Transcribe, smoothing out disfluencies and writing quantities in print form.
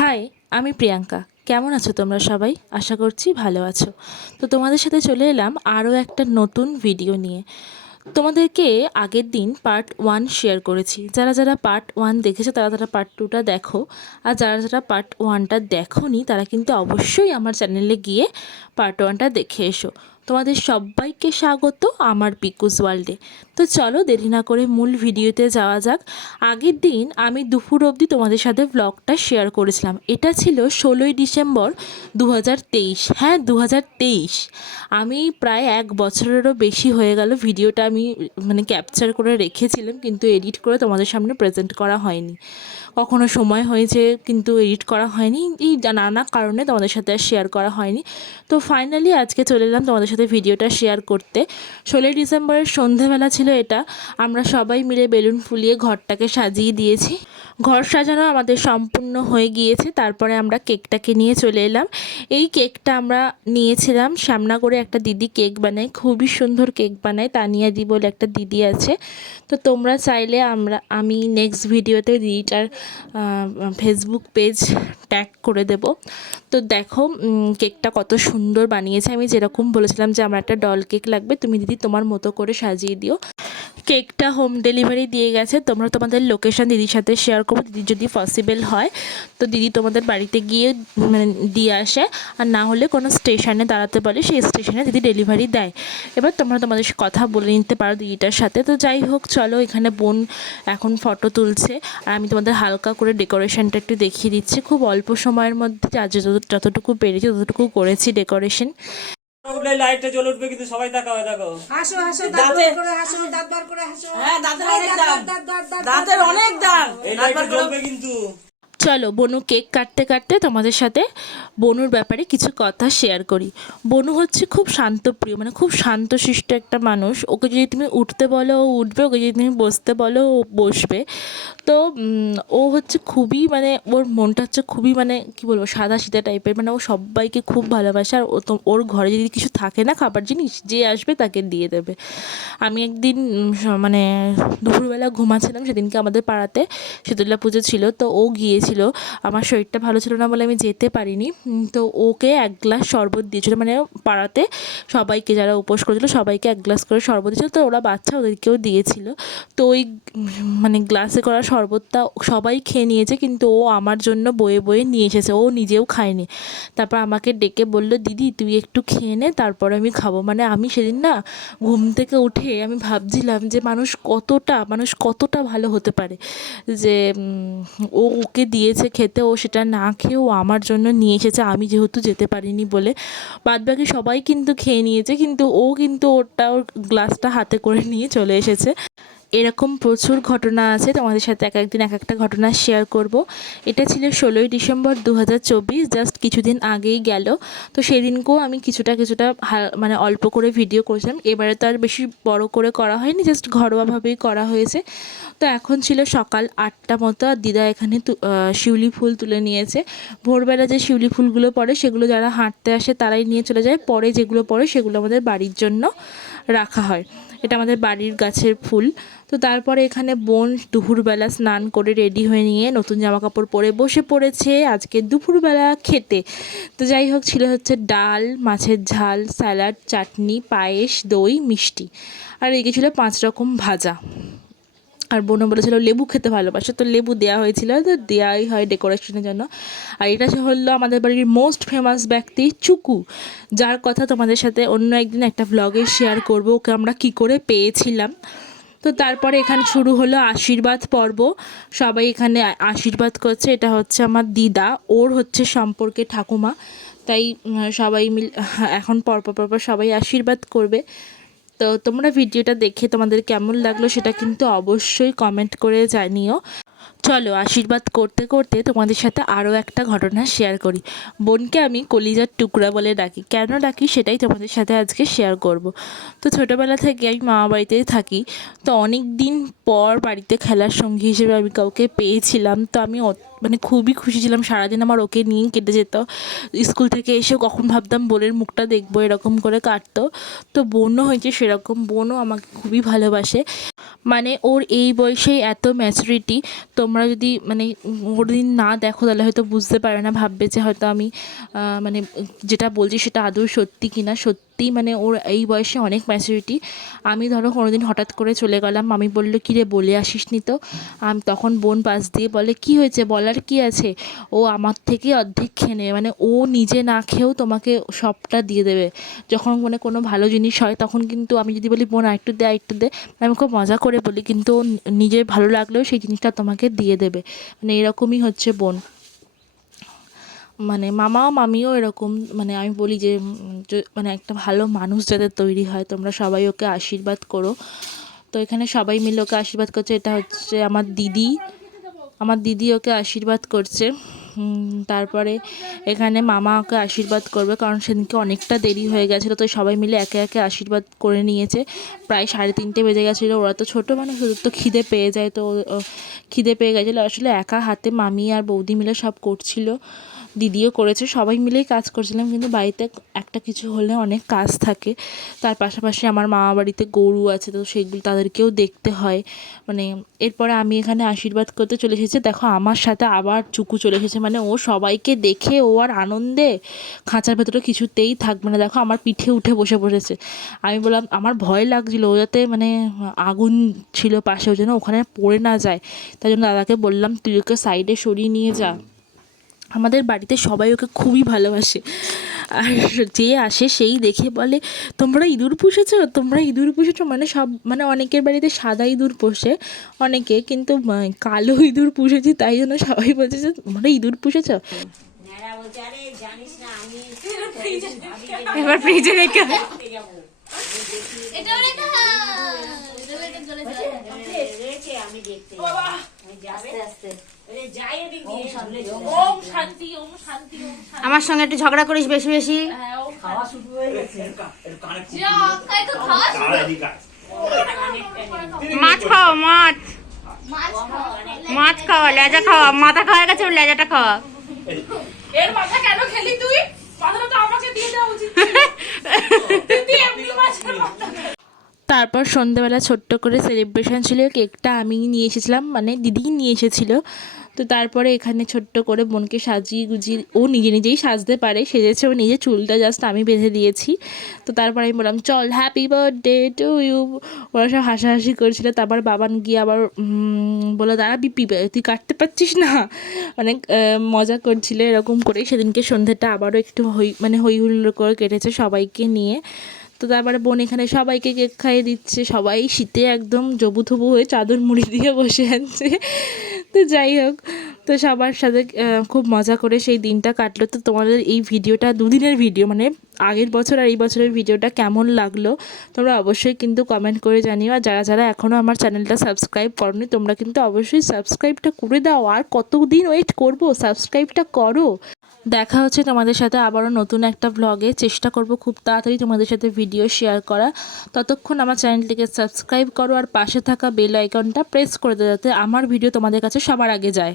High, আমি প্রিয়াঙ্কা। কেমন আছো তোমরা সবাই? আশা করছি ভালো আছো। তো তোমাদের সাথে চলে এলাম আরও একটা নতুন ভিডিও নিয়ে। তোমাদেরকে আগের দিন পার্ট 1 শেয়ার করেছি। যারা যারা পার্ট 1 দেখেছো তারা তারা পার্ট 2টা দেখো। আর যারা যারা পার্ট 1টা দেখোনি তারা কিন্তু অবশ্যই আমার চ্যানেলে গিয়ে পার্ট 1টা দেখে এসো। তোমাদের সবাইকে স্বাগত আমার পিকুস ওয়ার্ল্ডে। তো চলো দেরি না করে মূল ভিডিওতে যাওয়া যাক। আগের দিন আমি দুপুর অবধি তোমাদের সাথে ব্লগটা শেয়ার করেছিলাম। এটা ছিল 16ই ডিসেম্বর 2023। হ্যাঁ, 2023। আমি প্রায় 1 বছরেরও বেশি হয়ে গেল ভিডিওটা আমি ক্যাপচার করে রেখেছিলাম, কিন্তু এডিট করে তোমাদের সামনে প্রেজেন্ট করা হয়নি। কখনো সময় হয়েছে কিন্তু এডিট করা হয়নি, এই নানা কারণে তোমাদের সাথে আর শেয়ার করা হয়নি। তো ফাইনালি আজকে চলে এলাম তোমাদের সাথে ভিডিওটা শেয়ার করতে। 16ই ডিসেম্বরের সন্ধেবেলা ছিল এটা। আমরা সবাই মিলে বেলুন ফুলিয়ে ঘরটাকে সাজিয়ে দিয়েছি। ঘর সাজানো আমাদের সম্পূর্ণ হয়ে গিয়েছে। তারপরে আমরা কেকটাকে নিয়ে চলে এলাম। এই কেকটা আমরা নিয়েছিলাম শ্যামনগরে, একটা দিদি কেক বানায়, খুবই সুন্দর কেক বানায়, তানিয়াদি বলে একটা দিদি আছে। তো তোমরা চাইলে আমি নেক্সট ভিডিওতে দিদিটার ফেসবুক পেজ ট্যাগ করে দেব। তো দেখো কেকটা কত সুন্দর বানিয়েছে। আমি যেরকম বলেছিলাম যে আমার একটা ডল কেক লাগবে, তুমি দিদি তোমার মতো করে সাজিয়ে দিও। কেকটা হোম ডেলিভারি দিয়ে গেছে। তোমরা তোমাদের লোকেশান দিদির সাথে শেয়ার করো, দিদি যদি পসিবল হয় তো দিদি তোমাদের বাড়িতে গিয়ে দিয়ে আসে, আর না হলে কোনো স্টেশনে দাঁড়াতে বলে, সেই স্টেশনে দিদি ডেলিভারি দেয়। এবার তোমরা তোমাদের কথা বলে নিতে পারো দিদিটার সাথে। তো যাই হোক, চলো এখানে বোন এখন ফটো তুলছে, আর আমি তোমাদের হালকা করে ডেকোরেশনটা একটু দেখিয়ে দিচ্ছি। খুব অল্প সময়ের মধ্যে যতটুকু পেরেছি ততটুকু করেছি ডেকোরেশন। উঠলে লাইটটা জ্বলে উঠবে, কিন্তু সবাই তাকাবে। দেখো, হাসো হাসো, দাঁত বার করে হাসো, দাঁত বার করে হাসো। হ্যাঁ, দাঁতের অনেক দাঁত, দাঁত দাঁতের অনেক দাঁত। এই লাইটটা জ্বলবে কিন্তু। চলো বনু কেক কাটতে কাটতে তোমাদের সাথে বনুর ব্যাপারে কিছু কথা শেয়ার করি। বনু হচ্ছে খুব শান্তপ্রিয়, খুব শান্তশিষ্ট একটা মানুষ। ওকে যদি তুমি উঠতে বলো ও উঠবে, ওকে যদি তুমি বসতে বলো ও বসবে। তো ও হচ্ছে খুবই ওর মনটা হচ্ছে খুবই কী বলবো, সাদা সিধা টাইপের। ও সবাইকে খুব ভালোবাসে। আর ওর ঘরে যদি কিছু থাকে না খাবার জিনিস, যে আসবে তাকে দিয়ে দেবে। আমি একদিন দুপুরবেলা ঘুমাচ্ছিলাম, সেদিনকে আমাদের পাড়াতে শীতলা পুজো ছিল। তো ও গিয়েছিল, আমার শরীরটা ভালো ছিল না বলে আমি যেতে পারিনি। তো ওকে 1 গ্লাস শরবত দিয়েছিল, পাড়াতে সবাইকে যারা উপোস করেছিল সবাইকে 1 গ্লাস করে শরবত দিয়েছিল। তো ওরা বাচ্চা, ওদেরকেও দিয়েছিল। তো ওই গ্লাসে করা শরবতটা সবাই খেয়ে নিয়েছে, কিন্তু ও আমার জন্য বয়ে বয়ে নিয়ে এসেছে, ও নিজেও খায়নি। তারপর আমাকে ডেকে বলল, দিদি তুই একটু খেয়ে নে, তারপরে আমি খাবো। আমি সেদিন না ঘুম থেকে উঠে আমি ভাবছিলাম যে মানুষ কতটা ভালো হতে পারে, যে ওকে দিয়েছে খেতে, ও সেটা না খেয়ে ও আমার জন্য নিয়ে এসেছে, আমি যেহেতু যেতে পারিনি বলে। বাদবাকি সবাই কিন্তু খেয়ে নিয়েছে, কিন্তু ও কিন্তু ওর গ্লাসটা হাতে করে নিয়ে চলে এসেছে। এরকম প্রচুর ঘটনা আছে, তোমাদের সাথে এক একদিন এক একটা ঘটনা শেয়ার করব। এটা ছিল 16ই ডিসেম্বর 2024, জাস্ট কিছুদিন আগেই গেল। তো সেদিনকেও আমি কিছুটা অল্প করে ভিডিও করেছিলাম। এবারে তো আর বেশি বড় করে করা হয়নি, জাস্ট ঘরোয়াভাবেই করা হয়েছে। তো এখন ছিল সকাল 8টা মতো, আর দিদা এখানে শিউলি ফুল তুলে নিয়েছে। ভোরবেলা যে শিউলি ফুলগুলো পড়ে সেগুলো যারা হাঁটতে আসে তারাই নিয়ে চলে যায়, পরে যেগুলো পড়ে সেগুলো আমাদের বাড়ির জন্য রাখা হয়। এটা আমাদের বাড়ির গাছের ফুল। তো তারপরে এখানে বোন দুপুরবেলা স্নান করে রেডি হয়ে নিয়ে নতুন জামা কাপড় পরে বসে পড়েছে আজকে দুপুরবেলা খেতে। তো যাই হোক, ছিল হচ্ছে ডাল, মাছের ঝাল, স্যালাড, চাটনি, পায়েস, দই, মিষ্টি, আর এদিকে ছিল 5 রকম ভাজা। আর বোনও বলেছিল লেবু খেতে ভালোবাসে, তো লেবু দেওয়া হয়েছিল, তো দেওয়াই হয় ডেকোরেশনের জন্য। আর এটা হলো আমাদের বাড়ির মোস্ট ফেমাস ব্যক্তি চুকু, যার কথা তোমাদের সাথে অন্য একদিন একটা ব্লগে শেয়ার করব, ওকে আমরা কী করে পেয়েছিলাম। তো তারপরে এখানে শুরু হলো আশীর্বাদ পর্ব। সবাই এখানে আশীর্বাদ করছে। এটা হচ্ছে আমার দিদা, ওর হচ্ছে সম্পর্কে ঠাকুমা, তাই সবাই এখন পরপর সবাই আশীর্বাদ করবে। তো তোমরা ভিডিওটা দেখে তোমাদের কেমন লাগলো সেটা কিন্তু অবশ্যই কমেন্ট করে জানিও। চলো আশীর্বাদ করতে করতে তোমাদের সাথে আরও একটা ঘটনা শেয়ার করি। বোনকে আমি কলিজার টুকরা বলে ডাকি, কেন ডাকি সেটাই তোমাদের সাথে আজকে শেয়ার করব। তো ছোটোবেলা থেকে আমি মামা বাড়িতেই থাকি, তো অনেক দিন পর বাড়িতে খেলার সঙ্গী হিসেবে আমি কাউকে পেয়েছিলাম। তো আমি খুবই খুশি ছিলাম, সারাদিন আমার ওকে নিয়েই কেটে যেত। স্কুল থেকে এসেও কখন ভাবতাম বোনের মুখটা দেখবো, এরকম করে কাটতো। তো বোনও হয়েছে সেরকম, বোনও আমাকে খুবই ভালোবাসে। ওর এই বয়সেই এত ম্যাচুরিটি। তো তোমরা যদি মানে কোনোদিন না দেখো তাহলে হয়তো বুঝতে পারবে না, ভাববে যে হয়তো আমি মানে যেটা বলছি সেটা আদৌ সত্যি কিনা। সত্যি মানে ওর এই বয়সে অনেক ম্যাচুরিটি। আমি ধরো কোনোদিন হঠাৎ করে চলে গেলাম, মামি বললো কী রে বলে আসিস নি তো। তখন বোন পাশ দিয়ে বলে কী হয়েছে, বলার কী আছে, ও আমার থেকে অর্ধেক খেয়ে নেবে, মানে ও নিজে না খেয়েও তোমাকে সবটা দিয়ে দেবে। যখন মানে কোনো ভালো জিনিস হয় তখন কিন্তু আমি যদি বলি বোন আরেকটু দে আরেকটু দে, আমি খুব মজা করে বলি, কিন্তু ও নিজের ভালো লাগলেও সেই জিনিসটা তোমাকে দিয়ে দেবে। মানে এরকমই হচ্ছে বোন। মানে মামা মামিও এরকম। মানে আমি বলি যে মানে একটা ভালো মানুষ যাতে তৈরি হয়, তোমরা সবাই ওকে আশীর্বাদ করো। তো এখানে সবাই মিলে ওকে আশীর্বাদ করছে। এটা হচ্ছে আমার দিদি ওকে আশীর্বাদ করছে। তারপরে এখানে মামা ওকে আশীর্বাদ করবে, কারণ সেদিনকে অনেকটা দেরি হয়ে গেছিলো, তো সবাই মিলে একে একে আশীর্বাদ করে নিয়েছে। প্রায় 3:30 বেজে গেছিলো। ওরা তো ছোটো মানুষ, ওদের তো খিদে পেয়ে যায়, তো খিদে পেয়ে গেছিলো। আসলে একা হাতে মামি আর বৌদি মিলে সব করছিল, দিদিও করেছে, সবাই মিলেই কাজ করছিলাম। কিন্তু বাড়িতে একটা কিছু হলে অনেক কাজ থাকে। তার পাশাপাশি আমার মামা বাড়িতে গরু আছে, তো সেইগুলো তাদেরকেও দেখতে হয়। মানে এরপরে আমি এখানে আশীর্বাদ করতে চলে এসেছি। দেখো আমার সাথে আবার চুকু চলে এসেছে, মানে ও সবাইকে দেখে ও আর আনন্দে খাঁচার ভেতরে কিছুতেই থাকবে না। দেখো আমার পিঠে উঠে বসে পড়েছে। আমি বললাম, আমার ভয় লাগছিলো ও যাতে মানে আগুন ছিল পাশে, ওই জন্য ওখানে পড়ে না যায়। তাই জন্য দাদাকে বললাম তুই ওকে সাইডে সরিয়ে নিয়ে যা। আমাদের বাড়িতে সবাই ওকে খুবই ভালোবাসে, আর যে আসে সেই দেখে বলে তোমরা ইঁদুর পুষেছো। মানে সব মানে অনেকের বাড়িতে সাদা ইঁদুর পোষে অনেকে, কিন্তু কালো ইঁদুর পুষেছি, তাই জন্য সবাই বলছে যে তোমরা ইঁদুর পুষেছো। এবার ফ্রিজে রেখে আমার সঙ্গে একটু ঝগড়া করিস বেশি বেশি। মাছ খাওয়া, মাছ খাওয়া, লেজা খাওয়া, মাথা খাওয়া গেছে, ওর লেজাটা খাওয়া। এর মাথা কেন খেলি তুই? মাথাটা তো আমাকে দিয়ে দেওয়া উচিত ছিল। তুই এমনি মাছের মাথা। তারপর সন্ধ্যেবেলা ছোট্ট করে সেলিব্রেশন ছিল, কেকটা আমি নিয়ে এসেছিলাম, মানে দিদি নিয়ে এসেছিলো। তো তারপরে এখানে ছোট্ট করে বোনকে সাজিয়ে গুজিয়ে, ও নিজেই সাজতে পারে, সেজেছে ও নিজে, চুলটা জাস্ট আমি বেঁধে দিয়েছি। তো তারপরে আমি বললাম চল হ্যাপি বার্থডে টু ইউ। ওরা সব হাসাহাসি করেছিল। তারপর বাবান গিয়ে আবার বলে দাঁড়া বিপি তুই কাটতে পারছিস না, অনেক মজা করছিল। এরকম করেই সেদিনকে সন্ধ্যেটা আবারও একটু হই হুল্লোড় করে কেটেছে সবাইকে নিয়ে। তো তারপরে বোন এখানে সবাইকে কেক খাইয়ে দিচ্ছে, সবাই শীতে একদম জবুথবু হয়ে চাদর মুড়ি দিয়ে বসে আছে। তো যাই হোক, তো সবার সাথে খুব মজা করে সেই দিনটা কাটলো। তো তোমাদের এই ভিডিওটা 2 দিনের ভিডিও, মানে আগের বছর আর এই বছরের ভিডিওটা কেমন লাগলো তোমরা অবশ্যই কিন্তু কমেন্ট করে জানিও। আর যারা এখনও আমার চ্যানেলটা সাবস্ক্রাইব করোনি তোমরা কিন্তু অবশ্যই সাবস্ক্রাইবটা করে দাও। আর কতদিন ওয়েট করবো, সাবস্ক্রাইবটা করো। দেখা হচ্ছে তোমাদের সাথে আবারও নতুন একটা ব্লগে। চেষ্টা করব খুব তাড়াতাড়ি তোমাদের সাথে ভিডিও শেয়ার করা। ততক্ষণ আমার চ্যানেলটিকে সাবস্ক্রাইব করো আর পাশে থাকা বেল আইকনটা প্রেস করে দাও, যাতে আমার ভিডিও তোমাদের কাছে সবার আগে যায়।